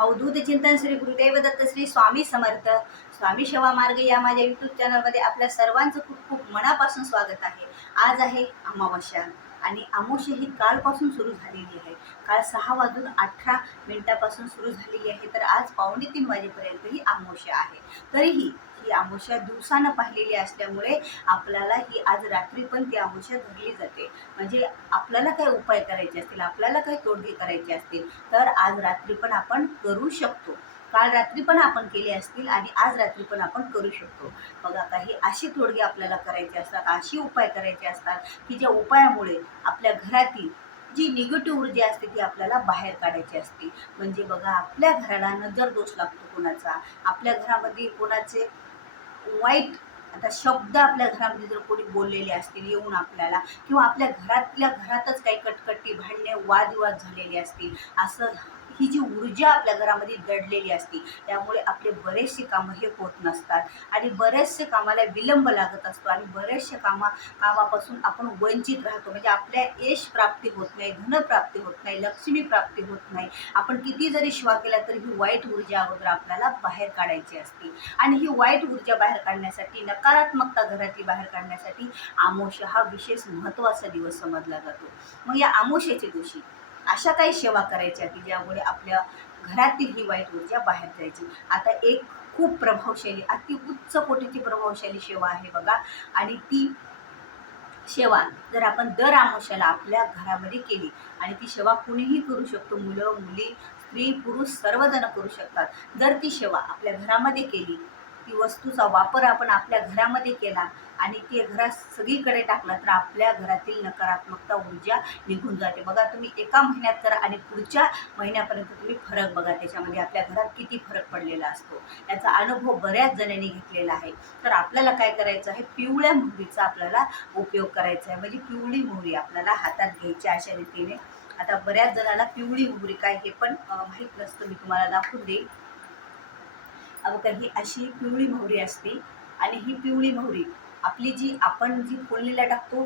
अवधूत चिंतन श्री गुरुदेव दत्त श्री स्वामी समर्थ स्वामी सेवा मार्ग या माझ्या यूट्यूब चॅनलमध्ये आपल्या सर्वांचं खूप खूप मनापासून स्वागत आहे. आज आहे अमावस्या आणि अमावस्या ही कालपासून सुरू झालेली आहे. काल 6:18 सुरू झालेली आहे, तर आज 2:45 वाजेपर्यंत ही अमावस्या आहे. तरीही ही अमावस्या दिवसानं पाहिलेली असल्यामुळे आपल्याला ही आज रात्री पण ती अमावस्या धरली जाते. म्हणजे आपल्याला काय उपाय करायचे असतील, आपल्याला काय तोडगे करायचे असतील, तर आज रात्री पण आपण करू शकतो. काल रात्री पण आपण केले असतील आणि आज रात्री पण आपण करू शकतो. बघा, काही अशी तोडगे आपल्याला करायचे असतात, अशी उपाय करायचे असतात की ज्या उपायामुळे आपल्या घरातील जी निगेटिव्ह ऊर्जा असते ती आपल्याला बाहेर काढायची असते. म्हणजे बघा, आपल्या घराला नजर दोष लागतो कोणाचा, आपल्या घरामध्ये कोणाचे वाईट आता शब्द आपल्या घरामध्ये जर कोणी बोललेले असतील येऊन आपल्याला, किंवा आपल्या घरातल्या घरातच काही कटकटी भांडणे वादविवाद झालेले असतील, असं ही जी ऊर्जा आपल्या घरामध्ये दडलेली असते, त्यामुळे आपले बरेचसे कामं हे होत नसतात आणि बरेचसे कामाला विलंब लागत असतो आणि बरेचसे कामापासून आपण वंचित राहतो. म्हणजे आपल्या यश प्राप्ती होत नाही, धनप्राप्ती होत नाही, लक्ष्मी प्राप्ती होत नाही. आपण किती जरी सेवा केला तरी ही वाईट ऊर्जा अगोदर आपल्याला बाहेर काढायची असते आणि ही वाईट ऊर्जा बाहेर काढण्यासाठी, नकारात्मकता घरातली बाहेर काढण्यासाठी अमावस्या हा विशेष महत्त्वाचा दिवस समजला जातो. मग या अमावस्येच्या दिवशी अशा काही सेवा करायच्या की ज्यामुळे आपल्या घरातील ही वाईट ऊर्जा बाहेर जायची. आता एक खूप प्रभावशाली, अति उच्च कोटीची प्रभावशाली सेवा आहे बघा. आणि ती सेवा जर आपण दर अमावस्याला आपल्या घरामध्ये केली, आणि ती सेवा कुणीही करू शकतो, मुलं मुली स्त्री पुरुष सर्वजण करू शकतात. जर ती सेवा आपल्या घरामध्ये केली, ती वस्तूचा वापर आपण आपल्या घरामध्ये केला आणि ती घरात सगळीकडे टाकला, तर आपल्या घरातील नकारात्मकता ऊर्जा निघून जाते. बघा, तुम्ही एका महिन्यात करा आणि पुढच्या महिन्यापर्यंत तुम्ही फरक बघा, त्याच्यामध्ये आपल्या घरात किती फरक पडलेला असतो. याचा अनुभव बऱ्याच जणांनी घेतलेला आहे. तर आपल्याला काय करायचं आहे, पिवळ्या मोहरीचा आपल्याला उपयोग करायचा आहे. म्हणजे पिवळी मोहरी आपल्याला हातात घ्यायची अशा रीतीने. आता बऱ्याच जणांना पिवळी मोहरी काय हे पण माहीत नसतं, मी तुम्हाला दाखवून देईल. बघा, ही अशी पिवळी मोहरी असते आणि ही पिवळी मोहरी आपली जी आपण जी फोडणीला टाकतो,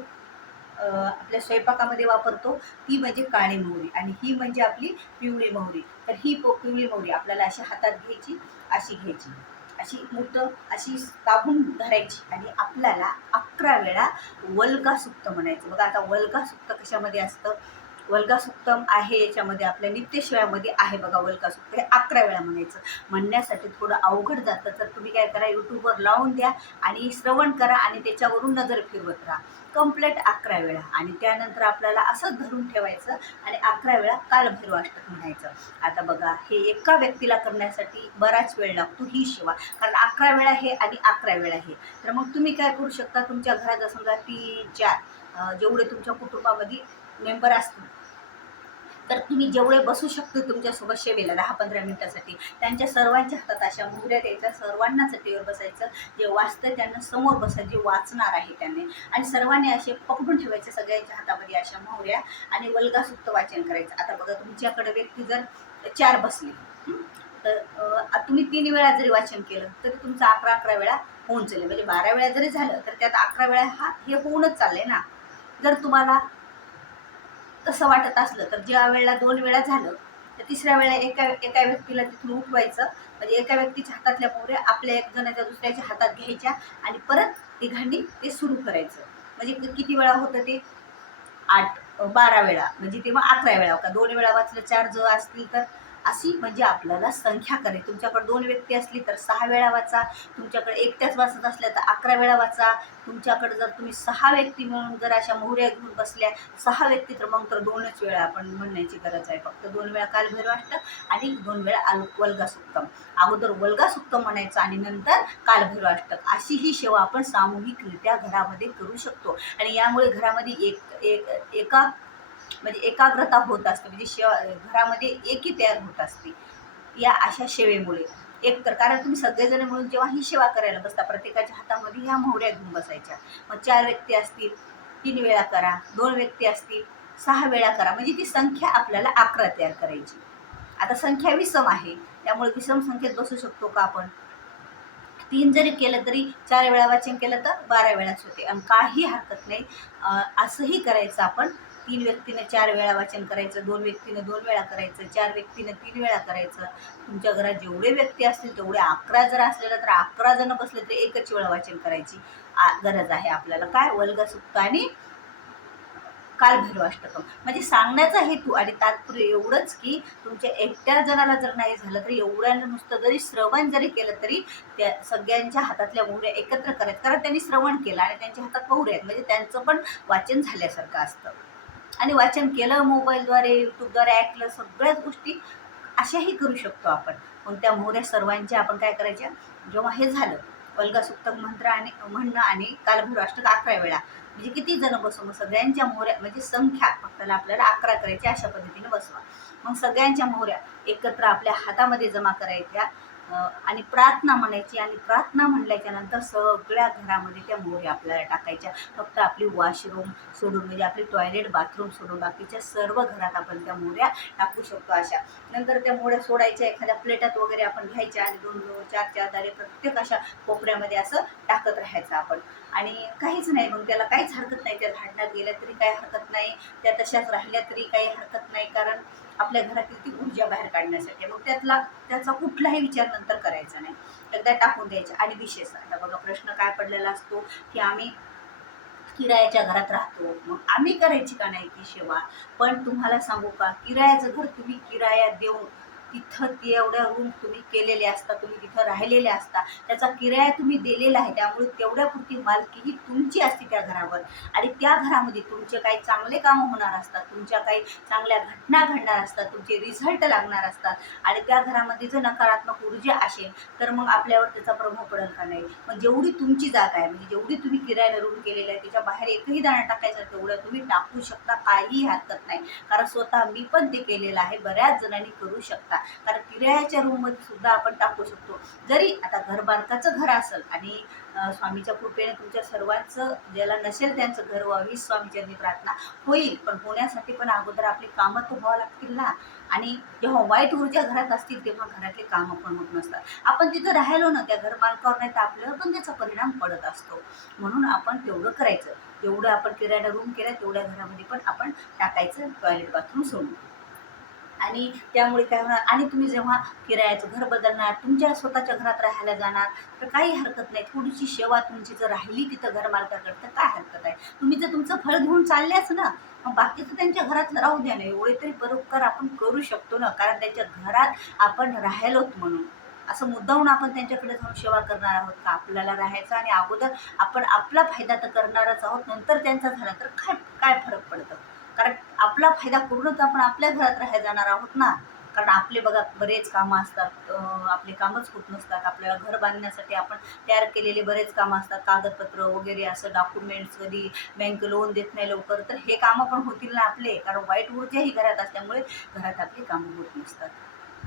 आपल्या स्वयंपाकामध्ये वापरतो, ती म्हणजे काळी मोहरी आणि ही म्हणजे आपली पिवळी मोहरी. तर ही पिवळी मोहरी आपल्याला अशी हातात घ्यायची, अशी घ्यायची, अशी मोठं अशी दाबून धरायची आणि आपल्याला 11 वेळा वल्गा सुक्त म्हणायचं. बघा, आता वल्गा सुक्त कशामध्ये असतं, वल्गा सुक्तम आहे याच्यामध्ये, आपल्या नित्यसेवामध्ये आहे बघा. वल्गा सुक्त हे 11 वेळा म्हणायचं. म्हणण्यासाठी थोडं अवघड जातं, तर तुम्ही काय करा, यूट्यूबवर लावून द्या आणि श्रवण करा आणि त्याच्यावरून नजर फिरवत राहा कंप्लीट 11 वेळा. आणि त्यानंतर आपल्याला असंच धरून ठेवायचं आणि 11 वेळा कालभैरवाष्टक म्हणायचं. आता बघा, हे एका व्यक्तीला करण्यासाठी बराच वेळ लागतो ही सेवा, कारण 11 वेळा हे आणि 11 वेळा हे. तर मग तुम्ही काय करू शकता, तुमच्या घरात जर समजा 3-4 जेवढे तुमच्या कुटुंबामध्ये मेंबर असतील, तर तुम्ही जेवढे बसू शकतो तुमच्यासोबत सेवेला 10-15 मिनिटासाठी, त्यांच्या सर्वांच्या हातात अशा मोहऱ्या द्यायच्या, सर्वांना चटीवर बसायचं. जे वाचतं त्यांना समोर बसायचं, जे वाचणार आहे त्यांनी, आणि सर्वांनी असे पकडून ठेवायचे सगळ्यांच्या हातामध्ये अशा मोहऱ्या आणि वल्गा सुक्त वाचन करायचं. आता बघा, तुमच्याकडे व्यक्ती जर 4 बसले, तर तुम्ही 3 वेळा जरी वाचन केलं तरी तुमचं 11 वेळा होऊन चालेल. म्हणजे 12 वेळा जरी झालं तर त्यात 11 वेळा हे होऊनच चाललंय ना. जर तुम्हाला तसं वाटत असलं तर ज्या वेळेला 2 वेळा झालं, तर तिसऱ्या वेळेला एका व्यक्तीला तिथून उठवायचं. म्हणजे एका व्यक्तीच्या हातातल्या मोहऱ्या आपल्या एक जणाच्या दुसऱ्याच्या हातात घ्यायच्या आणि परत तिघांनी ते सुरू करायचं. म्हणजे किती वेळा होतं ते, 12 वेळा, म्हणजे तेव्हा 11 वेळा का 2 वेळा वाचलं, 4 जर असतील तर अशी म्हणजे आपल्याला संख्या करायची. तुमच्याकडे 2 व्यक्ती असली तर 6 वेळा वाचा, तुमच्याकडे एकट्याच वाचत असल्या तर 11 वेळा वाचा. तुमच्याकडे जर तुम्ही 6 व्यक्ती म्हणून जर अशा मोहऱ्या घेऊन बसल्या, 6 व्यक्ती, तर मग तर 2च वेळा आपण म्हणण्याची गरज आहे. फक्त 2 वेळा कालभैरवाष्टक आणि 2 वेळा वल्गा सुक्तम. अगोदर वल्गा सुक्तम म्हणायचं आणि नंतर कालभैरवाष्टक. अशी ही सेवा आपण सामूहिकरित्या घरामध्ये करू शकतो आणि यामुळे घरामध्ये म्हणजे एकाग्रता होत असते. म्हणजे घरामध्ये एकी तयार होत असते या अशा सेवेमुळे. एक तर कारण तुम्ही सगळेजण मिळून जेव्हा ही सेवा करायला बसता, प्रत्येकाच्या हातामध्ये ह्या मोहऱ्या घेऊन बसायच्या. मग 4 व्यक्ती असतील 3 वेळा करा, 2 व्यक्ती असतील 6 वेळा करा, म्हणजे ती संख्या आपल्याला 11 तयार करायची. आता संख्या विषम आहे, त्यामुळे विषम संख्येत बसू शकतो का आपण. 3 जरी केलं तरी 4 वेळा वाचन केलं तर 12 वेळाच होते आणि काही हरकत नाही. असंही करायचं आपण. 3 व्यक्तीने 4 वेळा वाचन करायचं, 2 व्यक्तीने 2 वेळा करायचं, 4 व्यक्तीने 3 वेळा करायचं. तुमच्या घरात जेवढे व्यक्ती असतील तेवढे 11 जर असलेलं तर 11 जण बसले तर एकच वेळा वाचन करायची गरज आहे आपल्याला. काय? वल्ग सुक्त आणि कालभैरवाष्टकम. म्हणजे सांगण्याचा हेतू आणि तात्पर्य एवढंच की तुमच्या एकट्या जणाला जर नाही झालं तरी एवढ्यानं नुसतं जरी श्रवण जरी केलं तरी त्या सगळ्यांच्या हातातल्या मोहऱ्या एकत्र करायचं, कारण त्यांनी श्रवण केलं आणि त्यांच्या हातात मोहऱ्या आहेत म्हणजे त्यांचं पण वाचन झाल्यासारखं असतं. आणि वाचन केलं मोबाईलद्वारे, यूट्यूबद्वारे ऐकलं, सगळ्याच गोष्टी अशाही करू शकतो आपण. मग त्या मोहऱ्या सर्वांच्या आपण काय करायच्या, जेव्हा हे झालं वल्गा सुक्त मंत्र आणि म्हणणं आणि कालभैरवाष्टक 11 वेळा, म्हणजे किती जण बसू, मग सगळ्यांच्या मोहऱ्या म्हणजे संख्या फक्त आपल्याला 11 करायची, अशा पद्धतीने बसवा. मग सगळ्यांच्या मोहऱ्या एकत्र आपल्या हातामध्ये जमा करायच्या आणि प्रार्थना म्हणायची आणि प्रार्थना म्हणल्याच्या नंतर सगळ्या घरामध्ये त्या मोहऱ्या आपल्याला टाकायच्या. फक्त आपली वॉशरूम सोडून म्हणजे आपली टॉयलेट बाथरूम सोडून बाकीच्या सर्व घरात आपण त्या मोहऱ्या टाकू शकतो अशा. नंतर त्या मोहऱ्या सोडायच्या एखाद्या प्लेटात वगैरे आपण घ्यायच्या आणि 2-2, 4-4 दाणे प्रत्येक अशा कोपऱ्यामध्ये असं टाकत राहायचं आपण. आणि काहीच नाही, मग त्याला काहीच हरकत नाही, त्या झाडण्यात गेल्या तरी काही हरकत नाही, त्या तशाच राहिल्या तरी काही हरकत नाही, कारण आपल्या घरातील ती ऊर्जा बाहेर काढण्यासाठी. मग त्याचा कुठलाही विचार नंतर करायचा नाही, एकदा टाकून द्यायचा. आणि विशेष आता बघा प्रश्न काय पडलेला असतो की आम्ही किरायाच्या घरात राहतो, मग आम्ही करायची का नाही ती सेवा? पण तुम्हाला सांगू का, किरायाचं घर तुम्ही किराया देऊन तिथं एवढ्या रूम तुम्ही केलेले असता, तुम्ही तिथं राहिलेले असता, त्याचा किराया तुम्ही दिलेला आहे, त्यामुळे तेवढ्यापुरती मालकी ही तुमची असते त्या घरावर. आणि त्या घरामध्ये तुमचे काही चांगले कामं होणार असतात, तुमच्या काही चांगल्या घटना घडणार असतात, तुमचे रिझल्ट लागणार असतात. आणि त्या घरामध्ये जर नकारात्मक ऊर्जा असेल तर मग आपल्यावर त्याचा प्रभाव पडेल का नाही? मग जेवढी तुमची जागा आहे, म्हणजे जेवढी तुम्ही किरायाला रूम केलेलं आहे त्याच्या बाहेर एकही दाणा टाकायचा तेवढं तुम्ही टाकू शकता, काहीही हरकत नाही. कारण स्वतः मी पण ते केलेलं आहे, बऱ्याच जणांनी करू शकता. कारण किरायाच्या रूममध्ये सुद्धा आपण टाकू शकतो. जरी आता घरबांधकाचं घर असेल आणि स्वामीच्या कृपेने तुमच्या सर्वांचं, ज्याला नसेल त्यांचं घर व्हावी स्वामीचरणी प्रार्थना होईल, पण होण्यासाठी पण अगोदर आपली कामं तर व्हावं लागतील ना. आणि जेव्हा वाईट ऊर्जा घरात असतील तेव्हा घरातले कामं पण होत नसतात. आपण तिथं राहिलो ना त्या घर मालकावर, नाही तर आपल्यावर पण त्याचा परिणाम पडत असतो. म्हणून आपण तेवढं करायचं, जेवढं आपण किरायाला रूम केला तेवढ्या घरामध्ये पण आपण टाकायचं टॉयलेट बाथरूम सोडून. आणि त्यामुळे काय होणार, आणि तुम्ही जेव्हा किरायाचं घर बदलणार, तुमच्या स्वतःच्या घरात राहायला जाणार, तर काही हरकत नाही. थोडीशी सेवा तुमची जर राहिली तिथं घर मालकाकडे तर काय हरकत आहे. तुम्ही जर तुमचं फळ घेऊन चालल्याच ना, मग बाकीचं त्यांच्या घरात राहू द्या ना. एवढे तरी परोपकार आपण करू शकतो ना, कारण त्यांच्या घरात आपण राहिलोत म्हणून. असं मुद्दाहून आपण त्यांच्याकडे जाऊन सेवा करणार आहोत का? आपल्याला राहायचं आणि अगोदर आपण आपला फायदा तर करणारच आहोत, नंतर त्यांचा झाला तर काय काय फरक पडतं? कारण आपला फायदा करूनच तर आपण आपल्या घरात राहायला जाणार आहोत ना. कारण आपले बघा बरेच कामं असतात, आपले कामच होत नसतात. आपल्याला घर बांधण्यासाठी आपण तयार केलेले बरेच कामं असतात, कागदपत्र वगैरे असं डॉक्युमेंट्स, कधी बँक लोन देत नाही लवकर, तर हे कामं पण होतील ना आपले, कारण वाईट ऊर्जाही घरात असल्यामुळे घरात आपली कामं होत नसतात.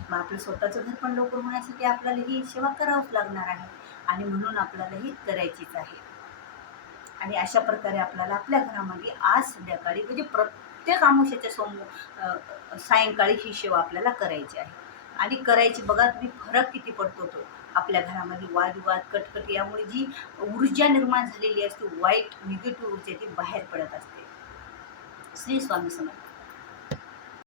मग आपलं स्वतःचं घर पण लवकर होण्यासाठी आपल्याला ही सेवा करावंच लागणार आहे आणि म्हणून आपल्याला ही करायचीच आहे. आणि अशा प्रकारे आपल्याला आपल्या घरामध्ये आज संध्याकाळी म्हणजे प्रत्येक अमावस्येच्या सायंकाळी ही सेवा आपल्याला करायची आहे. आणि करायची बघा तुम्ही, फरक किती पडतो तो आपल्या घरामध्ये. वादविवाद, कटकट यामुळे जी ऊर्जा निर्माण झालेली असते, वाईट निगेटिव्ह ऊर्जा ती बाहेर पडत असते. श्री स्वामी समर्थ.